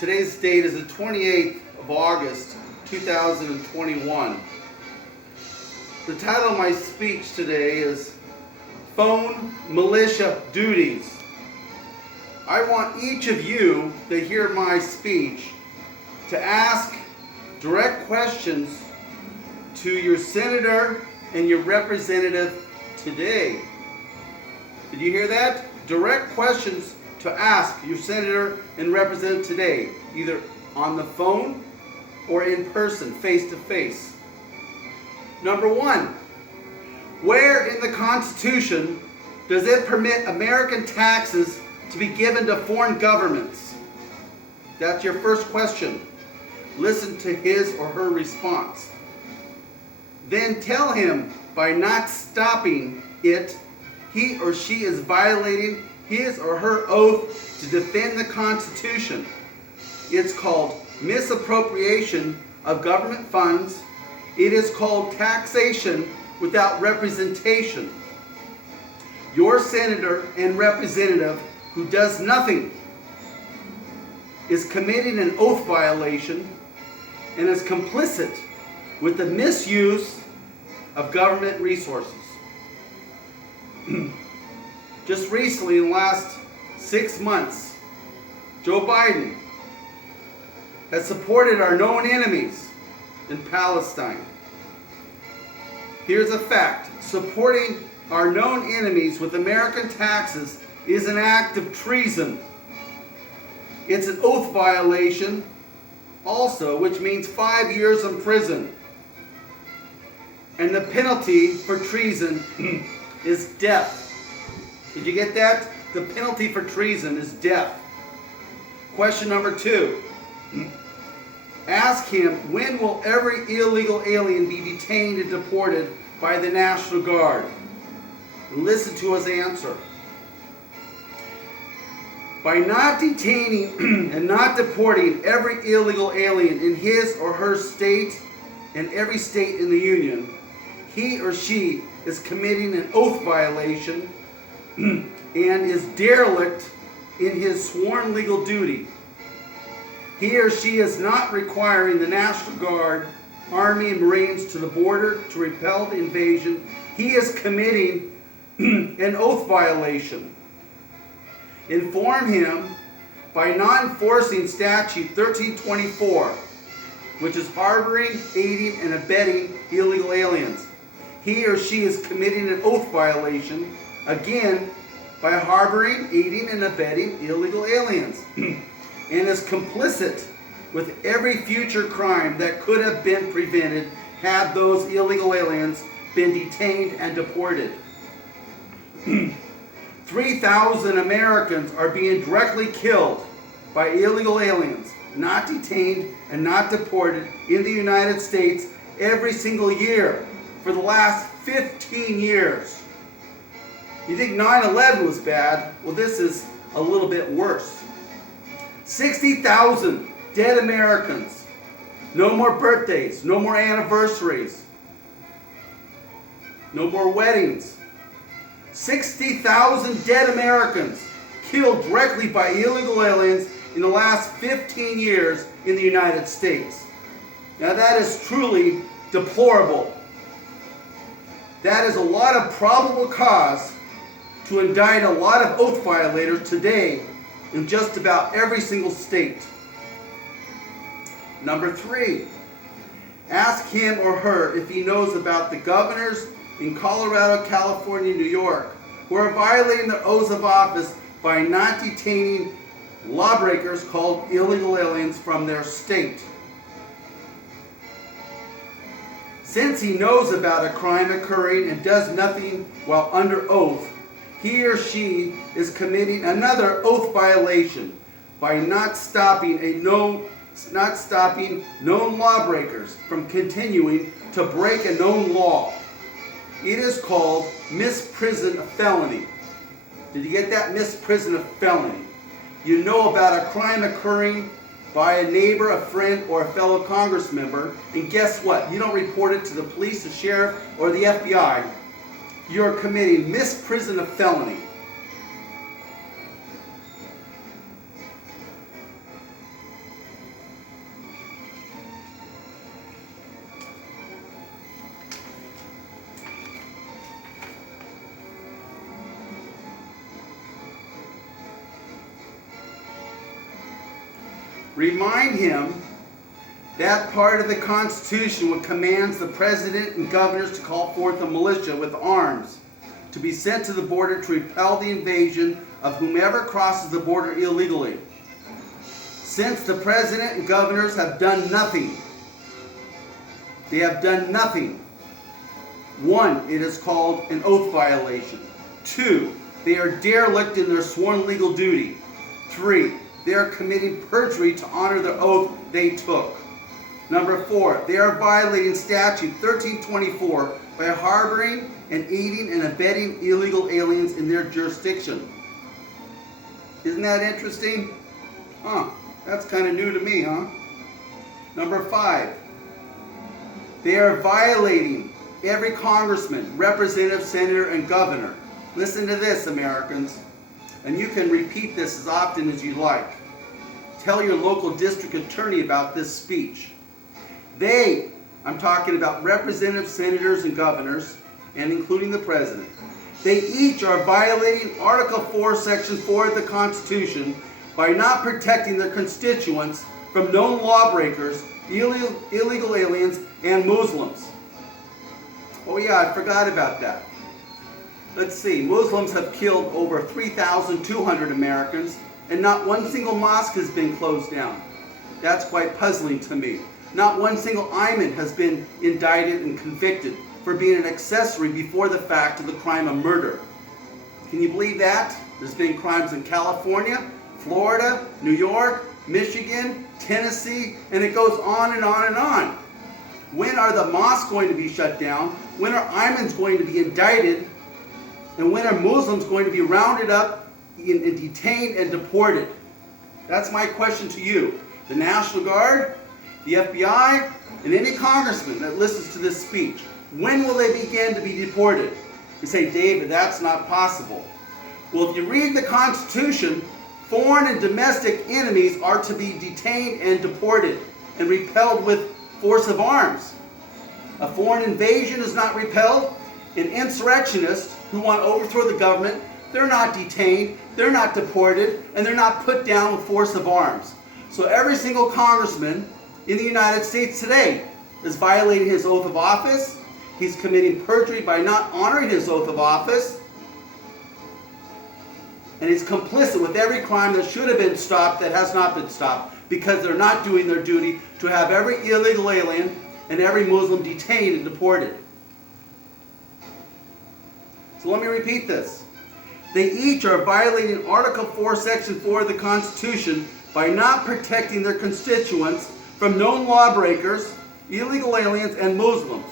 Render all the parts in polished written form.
Today's date is the 28th of August, 2021. The title of my speech today is Phone Militia Duties. I want each of you that hear my speech to ask direct questions to your senator and your representative today. Did you hear that? Direct questions to ask your senator and representative today, either on the phone or in person, face to face. Number one, where in the Constitution does it permit American taxes to be given to foreign governments? That's your first question. Listen to his or her response. Then tell him by not stopping it, he or she is violating his or her oath to defend the Constitution. It's called misappropriation of government funds. It is called taxation without representation. Your senator and representative who does nothing is committing an oath violation and is complicit with the misuse of government resources. Just recently, in the last 6 months, Joe Biden has supported our known enemies in Palestine. Here's a fact. Supporting our known enemies with American taxes is an act of treason. It's an oath violation also, which means 5 years in prison. And the penalty for treason is death. Did you get that? The penalty for treason is death. Question number 2. Ask him, when will every illegal alien be detained and deported by the National Guard? And listen to his answer. By not detaining and not deporting every illegal alien in his or her state and every state in the Union, he or she is committing an oath violation and is derelict in his sworn legal duty. He or she is not requiring the National Guard, Army, and Marines to the border to repel the invasion. He is committing an oath violation. Inform him by not enforcing Statute 1324, which is harboring, aiding, and abetting illegal aliens. He or she is committing an oath violation, again, by harboring, aiding, and abetting illegal aliens, and is complicit with every future crime that could have been prevented had those illegal aliens been detained and deported. 3,000 Americans are being directly killed by illegal aliens, not detained and not deported in the United States every single year for the last 15 years. You think 9/11 was bad? Well, this is a little bit worse. 60,000 dead Americans. No more birthdays, no more anniversaries, no more weddings. 60,000 dead Americans killed directly by illegal aliens in the last 15 years in the United States. Now that is truly deplorable. That is a lot of probable cause to indict a lot of oath violators today in just about every single state. Number 3, ask him or her if he knows about the governors in Colorado, California, New York, who are violating their oaths of office by not detaining lawbreakers called illegal aliens from their state. Since he knows about a crime occurring and does nothing while under oath, he or she is committing another oath violation by not stopping known lawbreakers from continuing to break a known law. It is called misprision of felony. Did you get that? Misprision of felony. You know about a crime occurring by a neighbor, a friend, or a fellow Congress member, and guess what? You don't report it to the police, the sheriff, or the FBI. You're committing misprision of felony. Remind him that part of the Constitution which commands the president and governors to call forth a militia with arms to be sent to the border to repel the invasion of whomever crosses the border illegally. Since the president and governors have done nothing, they have done nothing. 1, it is called an oath violation. 2, they are derelict in their sworn legal duty. 3, they are committing perjury to honor the oath they took. Number 4, they are violating statute 1324 by harboring and aiding and abetting illegal aliens in their jurisdiction. Isn't that interesting? That's kind of new to me, huh? Number 5, they are violating every congressman, representative, senator, and governor. Listen to this, Americans, and you can repeat this as often as you like. Tell your local district attorney about this speech. They, I'm talking about representatives, senators, and governors, and including the president, they each are violating Article 4, Section 4 of the Constitution by not protecting their constituents from known lawbreakers, illegal aliens, and Muslims. Oh yeah, I forgot about that. Let's see, Muslims have killed over 3,200 Americans, and not one single mosque has been closed down. That's quite puzzling to me. Not one single imam has been indicted and convicted for being an accessory before the fact to the crime of murder. Can you believe that? There's been crimes in California, Florida, New York, Michigan, Tennessee, and it goes on and on and on. When are the mosques going to be shut down? When are imams going to be indicted? And when are Muslims going to be rounded up and detained and deported? That's my question to you. The National Guard, the FBI, and any congressman that listens to this speech. When will they begin to be deported? You say, David, that's not possible. Well, if you read the Constitution, foreign and domestic enemies are to be detained and deported and repelled with force of arms. A foreign invasion is not repelled. An insurrectionist who want to overthrow the government, they're not detained, they're not deported, and they're not put down with force of arms. So every single congressman in the United States today is violating his oath of office. He's committing perjury by not honoring his oath of office. And he's complicit with every crime that should have been stopped that has not been stopped because they're not doing their duty to have every illegal alien and every Muslim detained and deported. So let me repeat this. They each are violating Article 4, Section 4 of the Constitution by not protecting their constituents from known lawbreakers, illegal aliens, and Muslims.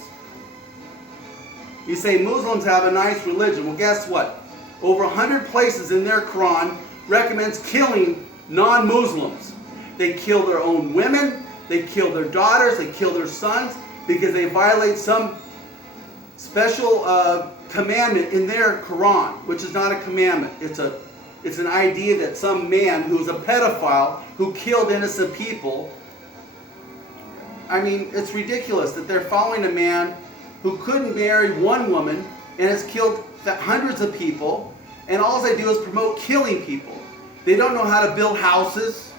You say Muslims have a nice religion. Well, guess what? Over 100 places in their Quran recommends killing non-Muslims. They kill their own women, they kill their daughters, they kill their sons because they violate some special commandment in their Quran, which is not a commandment. It's an idea that some man who's a pedophile who killed innocent people. I mean, it's ridiculous that they're following a man who couldn't marry one woman and has killed hundreds of people, and all they do is promote killing people. They don't know how to build houses.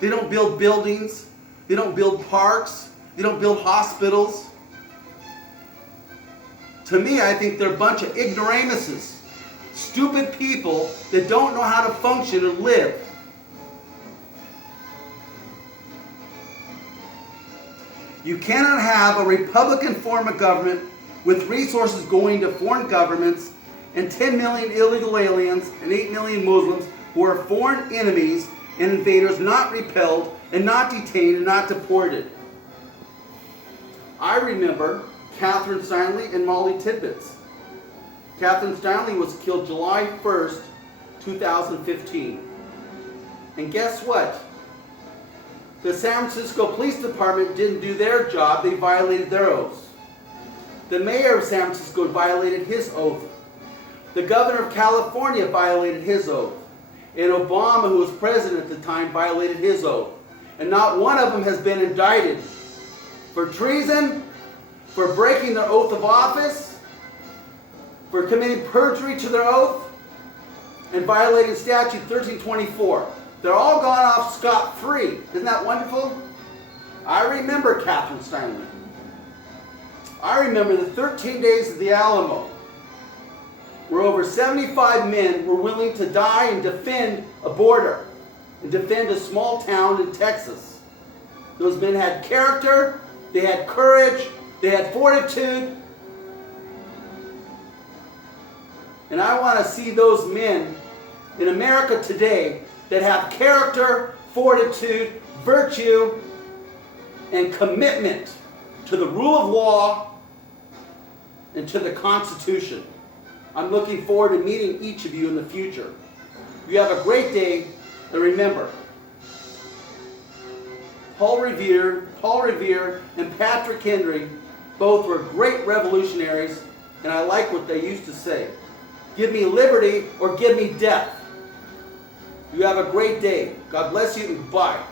They don't build buildings. They don't build parks. They don't build hospitals. To me, I think they're a bunch of ignoramuses, stupid people that don't know how to function and live. You cannot have a Republican form of government with resources going to foreign governments and 10 million illegal aliens and 8 million Muslims who are foreign enemies and invaders not repelled and not detained and not deported. I remember Catherine Steinle and Molly Tidbits. Catherine Steinle was killed July 1st, 2015. And guess what? The San Francisco Police Department didn't do their job. They violated their oaths. The mayor of San Francisco violated his oath. The governor of California violated his oath. And Obama, who was president at the time, violated his oath. And not one of them has been indicted for treason, for breaking their oath of office, for committing perjury to their oath, and violating statute 1324. They're all gone off scot-free. Isn't that wonderful? I remember Catherine Steinle. I remember the 13 days of the Alamo, where over 75 men were willing to die and defend a border and defend a small town in Texas. Those men had character, they had courage, they had fortitude. And I want to see those men in America today that have character, fortitude, virtue, and commitment to the rule of law and to the Constitution. I'm looking forward to meeting each of you in the future. You have a great day, and remember, Paul Revere and Patrick Henry both were great revolutionaries, and I like what they used to say. Give me liberty or give me death. You have a great day. God bless you and goodbye.